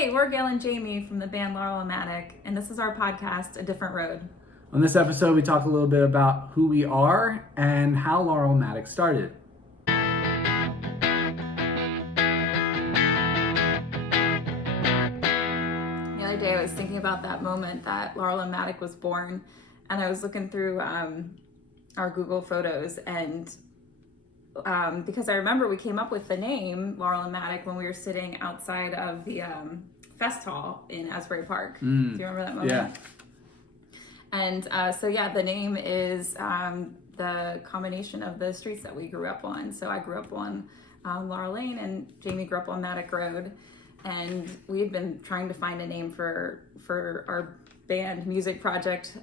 Hey, we're Gail and Jamie from the band Laurel Maddock, and this is our podcast, A Different Road. On this episode, we talk a little bit about who we are and how Laurel Maddock started. The other day I was thinking about that moment that Laurel Maddock was born, and I was looking through our Google Photos, and because I remember we came up with the name Laurel Maddock when we were sitting outside of the fest hall in Asbury Park. Do you remember that moment? Yeah. And the name is the combination of the streets that we grew up on. So I grew up on Laurel Lane, and Jamie grew up on Maddock Road. And we had been trying to find a name for our band music project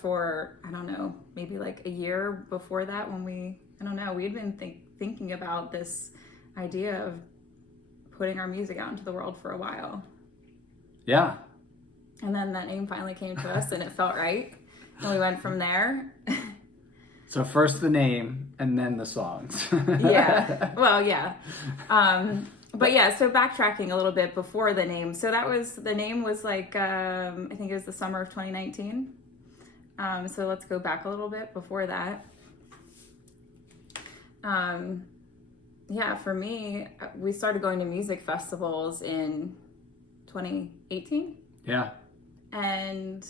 for, I don't know, maybe like a year before that when we had been thinking about this idea of putting our music out into the world for a while. Yeah. And then that name finally came to us and it felt right. And we went from there. So first the name and then the songs. Yeah. Well, yeah. But yeah, so backtracking a little bit before the name. So the name was like, I think it was the summer of 2019. So let's go back a little bit before that. For me, we started going to music festivals in 2018. Yeah. And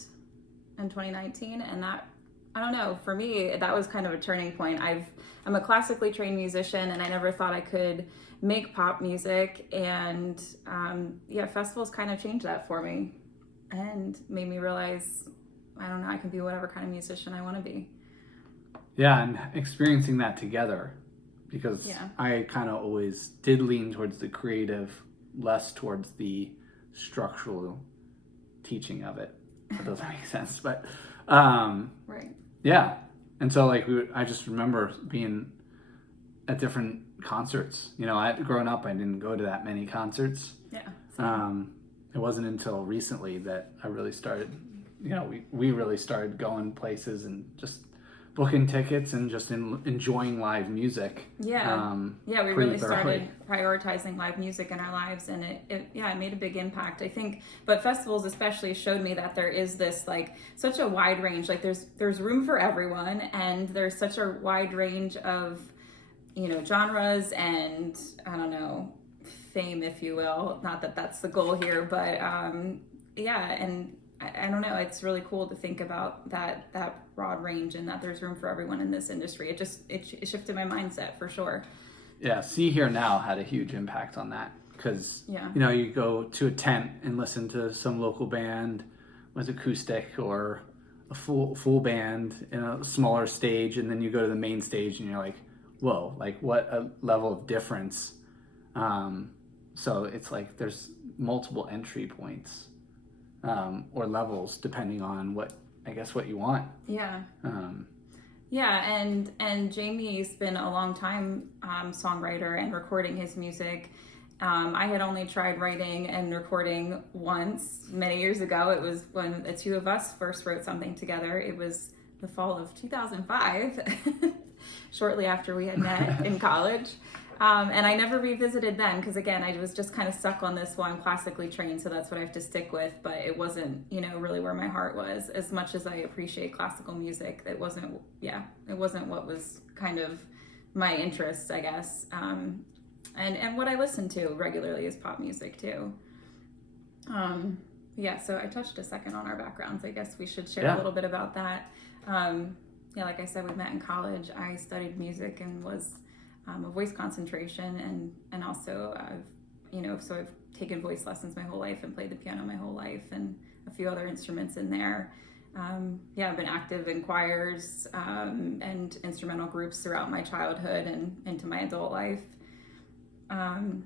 in 2019, and that, I don't know, for me, that was kind of a turning point. I'm a classically trained musician, and I never thought I could make pop music, and festivals kind of changed that for me and made me realize, I don't know, I can be whatever kind of musician I want to be. Yeah, and experiencing that together, because I kind of always did lean towards the creative, less towards the structural teaching of it. That doesn't make sense, but right. Yeah. And so I just remember being at different concerts. Growing up, I didn't go to that many concerts. Yeah. It wasn't until recently that I really started, we really started going places and just booking tickets and just enjoying live music. Yeah. We really started prioritizing live music in our lives, and it made a big impact, I think. But festivals especially showed me that there is this such a wide range. There's room for everyone, and there's such a wide range of genres and, I don't know, fame, if you will. Not that that's the goal here, but and I don't know, it's really cool to think about that broad range and that there's room for everyone in this industry. It shifted my mindset for sure. Yeah, See Here Now had a huge impact on that, because you go to a tent and listen to some local band with acoustic or a full band in a smaller stage, and then you go to the main stage and you're like, whoa, what a level of difference. So it's there's multiple entry points or levels depending on what you want. Yeah. And Jamie's been a long time songwriter and recording his music. I had only tried writing and recording once many years ago. It was when the two of us first wrote something together. It was the fall of 2005, shortly after we had met in college. And I never revisited then, because again, I was just kind of stuck on this. Well, I'm classically trained, so that's what I have to stick with. But it wasn't, really where my heart was. As much as I appreciate classical music, it wasn't what was kind of my interest, I guess. And what I listen to regularly is pop music too. So I touched a second on our backgrounds. I guess we should share a little bit about that. Like I said, we met in college. I studied music and was a voice concentration, and also so I've taken voice lessons my whole life and played the piano my whole life and a few other instruments in there. I've been active in choirs and instrumental groups throughout my childhood and into my adult life. And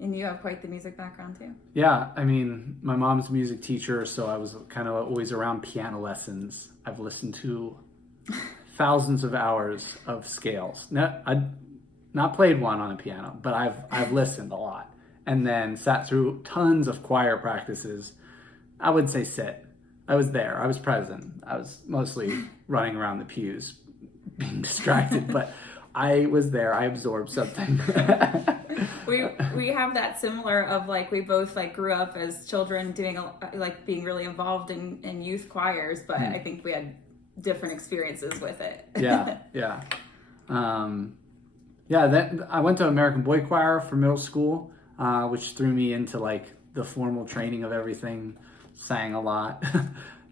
you have quite the music background too. Yeah, I mean, my mom's a music teacher, so I was kind of always around piano lessons. I've listened to thousands of hours of scales. I've not played one on a piano, but I've listened a lot, and then sat through tons of choir practices. I would say sit. I was there. I was present. I was mostly running around the pews, being distracted, but I was there. I absorbed something. we have that similar of like we both like grew up as children doing like being really involved in youth choirs, but I think we had different experiences with it. Yeah. Then I went to American Boy Choir for middle school, which threw me into like the formal training of everything. Sang a lot,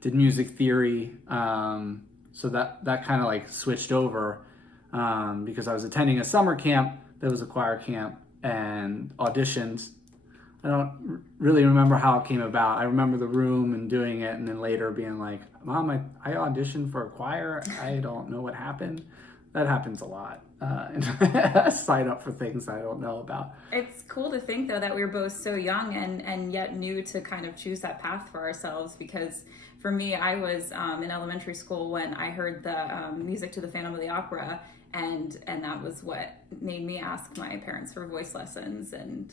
did music theory. So that kind of like switched over because I was attending a summer camp that was a choir camp and auditioned. I don't really remember how it came about. I remember the room and doing it, and then later being like, Mom, I auditioned for a choir. I don't know what happened. That happens a lot. And I sign up for things I don't know about. It's cool to think, though, that we were both so young and yet new to kind of choose that path for ourselves. Because for me, I was in elementary school when I heard the music to the Phantom of the Opera, and that was what made me ask my parents for voice lessons. And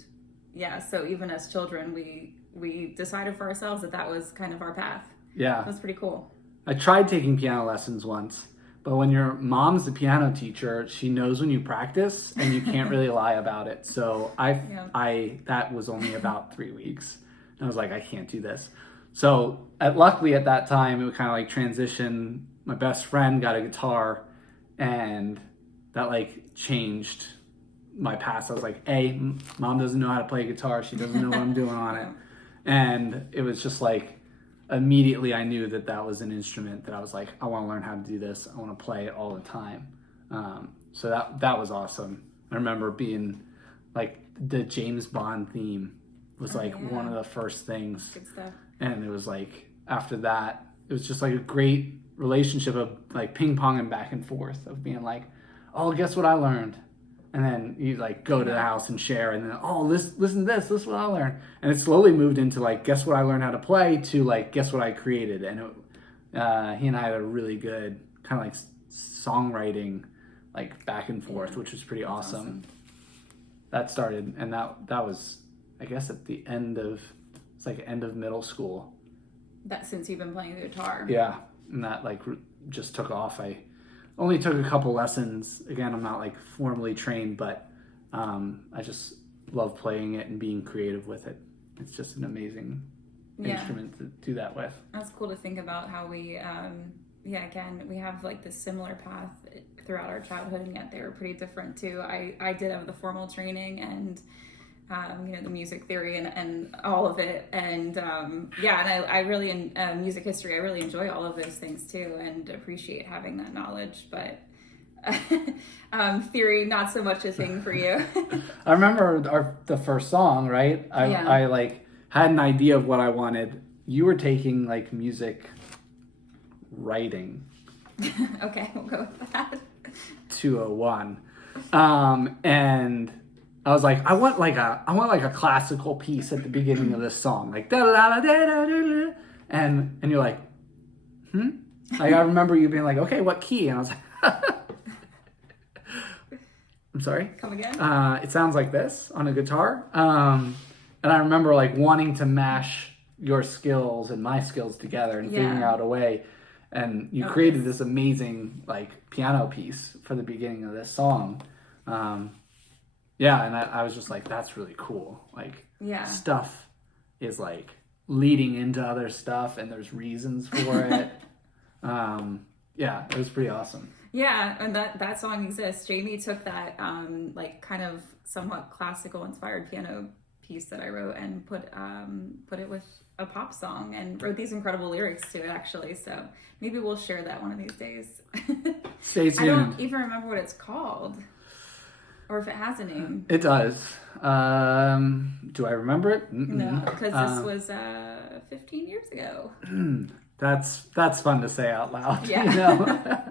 yeah, so even as children, we decided for ourselves that was kind of our path. Yeah. It was pretty cool. I tried taking piano lessons once. But when your mom's the piano teacher, she knows when you practice and you can't really lie about it. So that was only about 3 weeks. And I was like, I can't do this. So luckily at that time, it would kind of like transition. My best friend got a guitar and that like changed my past. I was like, Mom doesn't know how to play guitar. She doesn't know what I'm doing on it. And it was just like, immediately I knew that was an instrument that I was like, I want to learn how to do this. I want to play it all the time. So that was awesome. I remember being like the James Bond theme was one of the first things. Good stuff. And it was like, after that, it was just like a great relationship of like ping ponging back and forth of being like, oh, guess what I learned? And then you like go to the house and share, and then listen to this is what I learned, and it slowly moved into like guess what I learned how to play to like guess what I created, and he and I had a really good kind of like songwriting like back and forth, which was pretty awesome. That started, and that was I guess at the end of middle school. That since you've been playing the guitar. Yeah, and that like just took off. I only took a couple lessons. Again, I'm not like formally trained, but I just love playing it and being creative with it. It's just an amazing instrument to do that with. That's cool to think about how we, again, we have like this similar path throughout our childhood, and yet they were pretty different too. I did have the formal training and the music theory and all of it. And and I really, in music history, I really enjoy all of those things too and appreciate having that knowledge. But theory, not so much a thing for you. I remember the first song, right? I like had an idea of what I wanted. You were taking like music writing. Okay, we'll go with that. 201. And I was like, I want like a classical piece at the beginning of this song, like da da da da da da, and you're like, Like I remember you being like, okay, what key? And I was like, I'm sorry. Come again? It sounds like this on a guitar. And I remember like wanting to mash your skills and my skills together and figuring out a way. And you created this amazing like piano piece for the beginning of this song. And I was just like, that's really cool. Like, stuff is like leading into other stuff, and there's reasons for it. It was pretty awesome. Yeah, and that song exists. Jamie took that like kind of somewhat classical inspired piano piece that I wrote and put it with a pop song and wrote these incredible lyrics to it actually. So maybe we'll share that one of these days. Stay tuned. I don't even remember what it's called. Or if it has a name. It does. Do I remember it? No, because this was 15 years ago. That's fun to say out loud. Yeah. You know?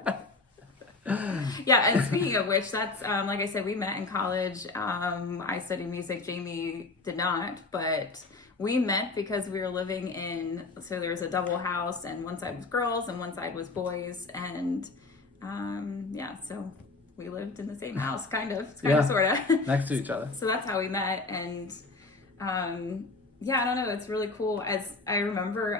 Yeah, and speaking of which, that's like I said, we met in college. I studied music. Jamie did not, but we met because we were living so there was a double house, and one side was girls and one side was boys, and so we lived in the same house, kind of, sort of. Next to each other. So that's how we met, and I don't know, it's really cool. As I remember,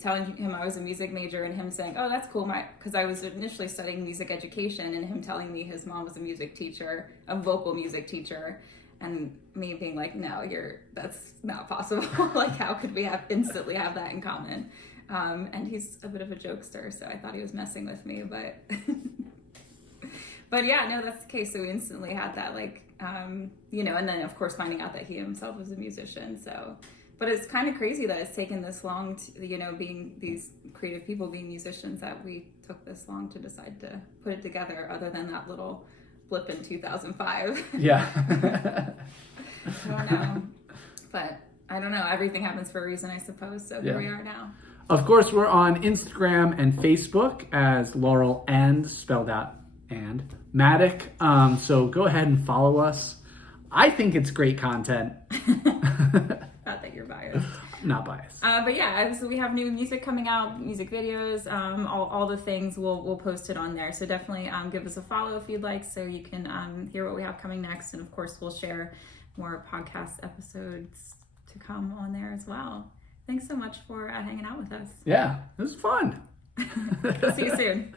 telling him I was a music major and him saying, oh, that's cool. Because I was initially studying music education and him telling me his mom was a music teacher, a vocal music teacher. And me being like, no, that's not possible. Like, how could we instantly have that in common? And he's a bit of a jokester, so I thought he was messing with me, but but yeah, no, that's the case. So we instantly had that, like, and then of course finding out that he himself was a musician. So, but it's kind of crazy that it's taken this long to, being these creative people, being musicians, that we took this long to decide to put it together, other than that little blip in 2005. Yeah. I don't know. But I don't know. Everything happens for a reason, I suppose. So here we are now. Of course, we're on Instagram and Facebook as Laurel spelled out and Maddock. So go ahead and follow us. I think it's great content. Not that you're biased. Not biased. But yeah, so we have new music coming out, music videos, all the things. We'll post it on there. So definitely give us a follow if you'd like, so you can hear what we have coming next. And of course, we'll share more podcast episodes to come on there as well. Thanks so much for hanging out with us. Yeah, it was fun. See you soon.